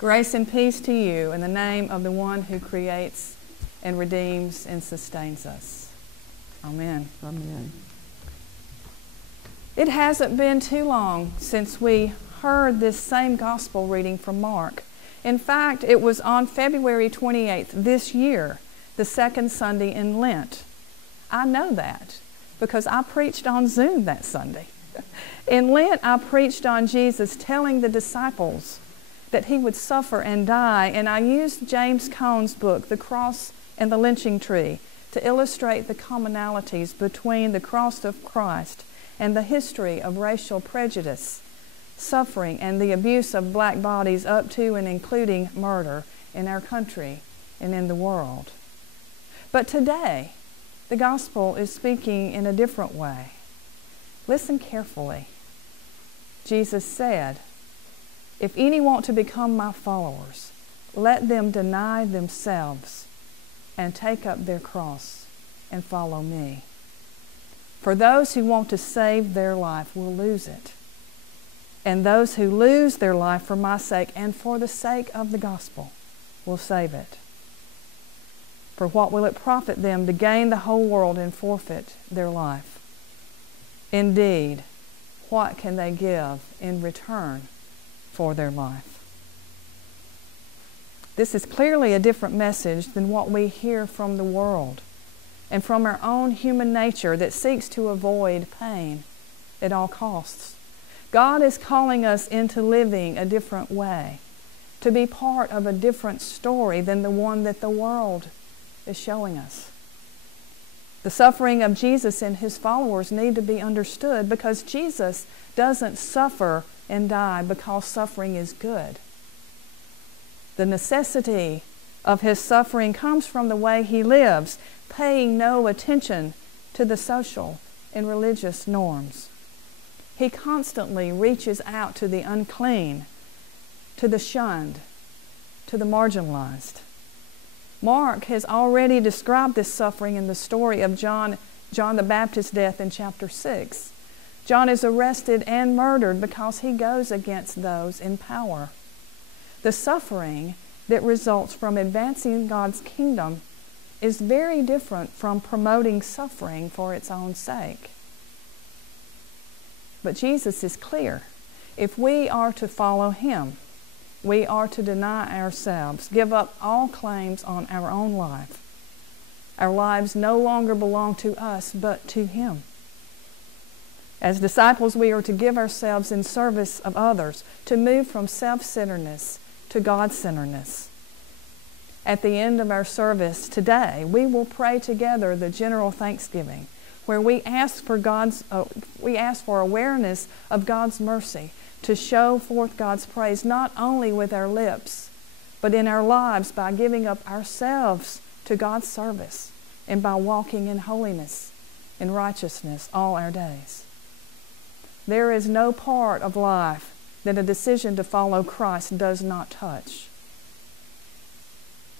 Grace and peace to you in the name of the one who creates and redeems and sustains us. Amen. Amen. It hasn't been too long since we heard this same gospel reading from Mark. In fact, it was on February 28th this year, the second Sunday in Lent. I know that because I preached on Zoom that Sunday. In Lent, I preached on Jesus telling the disciples that he would suffer and die, and I used James Cone's book, The Cross and the Lynching Tree, to illustrate the commonalities between the cross of Christ and the history of racial prejudice, suffering, and the abuse of black bodies up to and including murder in our country and in the world. But today, the gospel is speaking in a different way. Listen carefully. Jesus said, "If any want to become my followers, let them deny themselves and take up their cross and follow me. For those who want to save their life will lose it. And those who lose their life for my sake and for the sake of the gospel will save it. For what will it profit them to gain the whole world and forfeit their life? Indeed, what can they give in return for their life?" This is clearly a different message than what we hear from the world and from our own human nature that seeks to avoid pain at all costs. God is calling us into living a different way, to be part of a different story than the one that the world is showing us. The suffering of Jesus and his followers need to be understood because Jesus doesn't suffer and die because suffering is good. The necessity of his suffering comes from the way he lives, paying no attention to the social and religious norms. He constantly reaches out to the unclean, to the shunned, to the marginalized. Mark has already described this suffering in the story of John the Baptist's death in chapter 6. John is arrested and murdered because he goes against those in power. The suffering that results from advancing God's kingdom is very different from promoting suffering for its own sake. But Jesus is clear. If we are to follow him, we are to deny ourselves, give up all claims on our own life. Our lives no longer belong to us, but to him. As disciples, we are to give ourselves in service of others, to move from self-centeredness to God-centeredness. At the end of our service today, we will pray together the general thanksgiving, where we ask for awareness of God's mercy, to show forth God's praise not only with our lips, but in our lives by giving up ourselves to God's service and by walking in holiness and righteousness all our days. There is no part of life that a decision to follow Christ does not touch.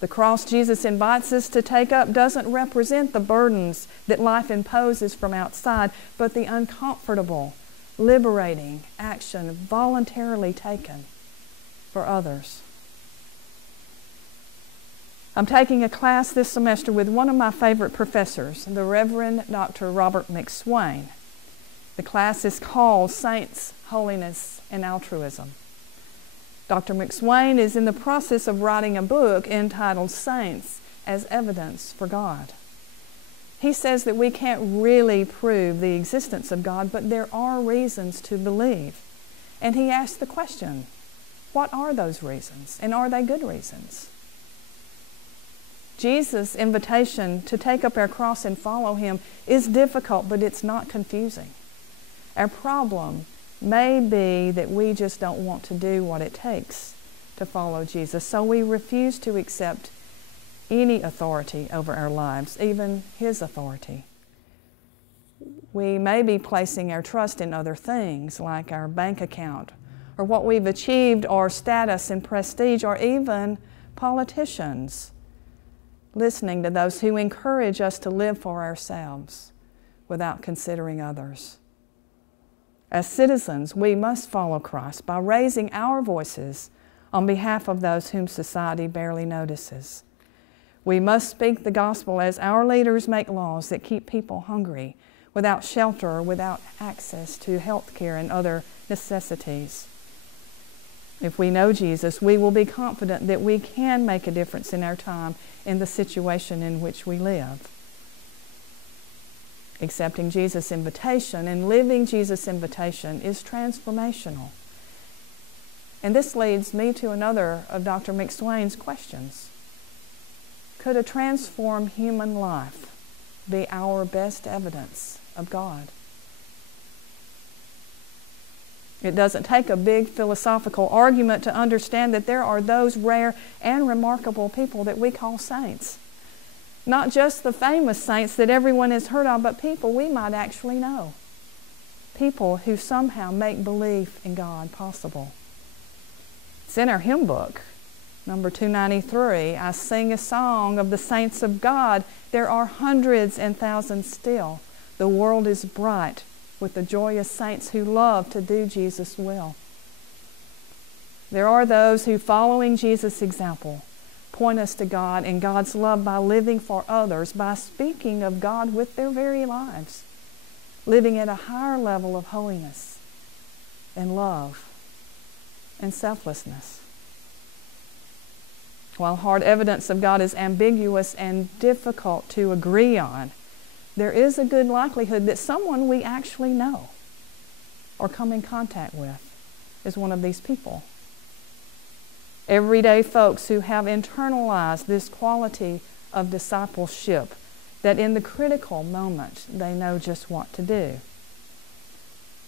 The cross Jesus invites us to take up doesn't represent the burdens that life imposes from outside, but the uncomfortable, liberating action voluntarily taken for others. I'm taking a class this semester with one of my favorite professors, the Reverend Dr. Robert McSwain. The class is called Saints, Holiness, and Altruism. Dr. McSwain is in the process of writing a book entitled Saints as Evidence for God. He says that we can't really prove the existence of God, but there are reasons to believe. And he asks the question, what are those reasons? And are they good reasons? Jesus' invitation to take up our cross and follow him is difficult, but it's not confusing. Our problem may be that we just don't want to do what it takes to follow Jesus, so we refuse to accept any authority over our lives, even his authority. We may be placing our trust in other things like our bank account or what we've achieved or status and prestige or even politicians, listening to those who encourage us to live for ourselves without considering others. As citizens, we must follow Christ by raising our voices on behalf of those whom society barely notices. We must speak the gospel as our leaders make laws that keep people hungry, without shelter or without access to health care and other necessities. If we know Jesus, we will be confident that we can make a difference in our time in the situation in which we live. Accepting Jesus' invitation and living Jesus' invitation is transformational. And this leads me to another of Dr. McSwain's questions. Could a transformed human life be our best evidence of God? It doesn't take a big philosophical argument to understand that there are those rare and remarkable people that we call saints. Not just the famous saints that everyone has heard of, but people we might actually know. People who somehow make belief in God possible. It's in our hymn book, number 293. I sing a song of the saints of God. There are hundreds and thousands still. The world is bright with the joyous saints who love to do Jesus' will. There are those who, following Jesus' example, point us to God and God's love by living for others, by speaking of God with their very lives, living at a higher level of holiness and love and selflessness. While hard evidence of God is ambiguous and difficult to agree on, there is a good likelihood that someone we actually know or come in contact with is one of these people. Everyday folks who have internalized this quality of discipleship, that in the critical moment they know just what to do.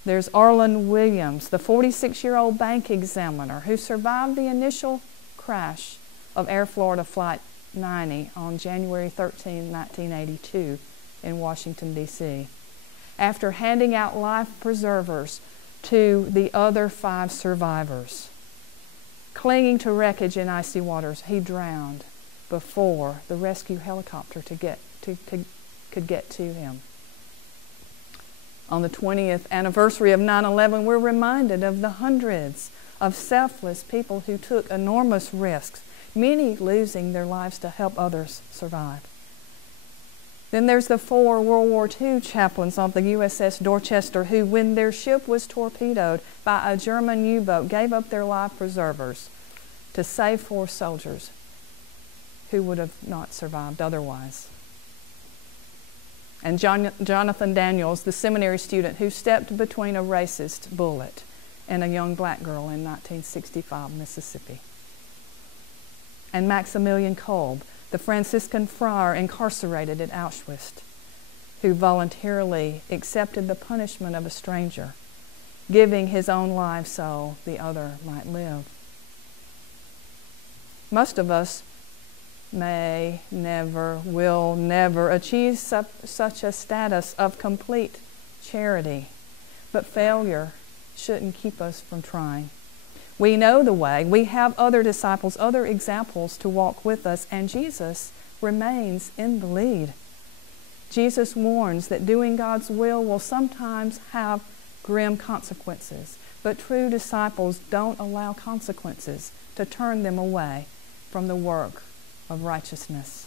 There's Arlen Williams, the 46-year-old bank examiner who survived the initial crash of Air Florida Flight 90 on January 13, 1982 in Washington, D.C. After handing out life preservers to the other 5 survivors. Clinging to wreckage in icy waters, he drowned before the rescue helicopter could get to him. On the 20th anniversary of 9/11, we're reminded of the hundreds of selfless people who took enormous risks, many losing their lives to help others survive. Then there's the 4 World War II chaplains on the USS Dorchester who, when their ship was torpedoed by a German U-boat, gave up their life preservers to save 4 soldiers who would have not survived otherwise. And Jonathan Daniels, the seminary student who stepped between a racist bullet and a young black girl in 1965 Mississippi. And Maximilian Kolb, the Franciscan friar incarcerated at Auschwitz, who voluntarily accepted the punishment of a stranger, giving his own life so the other might live. Most of us may never, will never achieve such a status of complete charity, but failure shouldn't keep us from trying. We know the way. We have other disciples, other examples to walk with us, and Jesus remains in the lead. Jesus warns that doing God's will sometimes have grim consequences, but true disciples don't allow consequences to turn them away from the work of righteousness.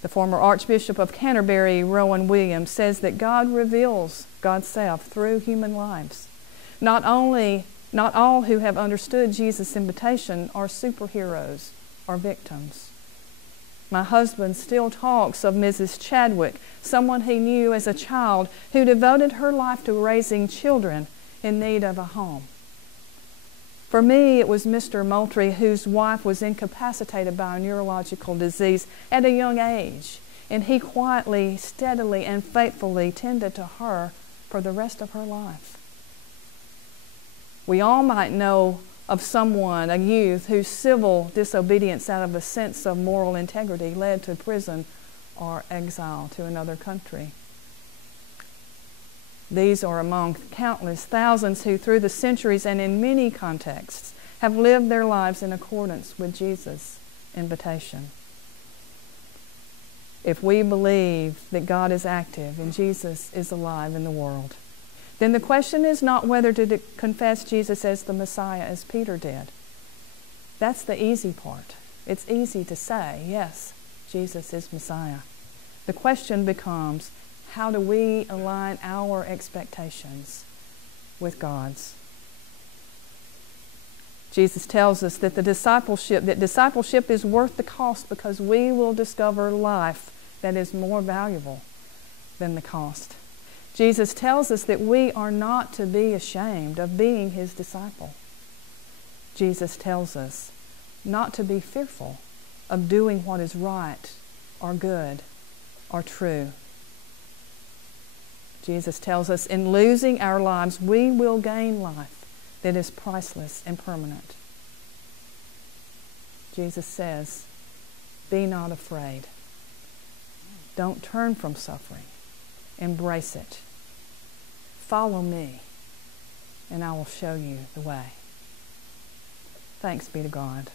The former Archbishop of Canterbury, Rowan Williams, says that God reveals God's self through human lives. Not all who have understood Jesus' invitation are superheroes or victims. My husband still talks of Mrs. Chadwick, someone he knew as a child who devoted her life to raising children in need of a home. For me, it was Mr. Moultrie, whose wife was incapacitated by a neurological disease at a young age, and he quietly, steadily, and faithfully tended to her for the rest of her life. We all might know of someone, a youth, whose civil disobedience out of a sense of moral integrity led to prison or exile to another country. These are among countless thousands who, through the centuries and in many contexts, have lived their lives in accordance with Jesus' invitation. If we believe that God is active and Jesus is alive in the world, then the question is not whether to confess Jesus as the Messiah as Peter did. That's the easy part. It's easy to say, yes, Jesus is Messiah. The question becomes, how do we align our expectations with God's? Jesus tells us that discipleship is worth the cost because we will discover life that is more valuable than the cost. Jesus tells us that we are not to be ashamed of being His disciple. Jesus tells us not to be fearful of doing what is right or good or true. Jesus tells us in losing our lives, we will gain life that is priceless and permanent. Jesus says, be not afraid. Don't turn from suffering. Embrace it. Follow me, and I will show you the way. Thanks be to God.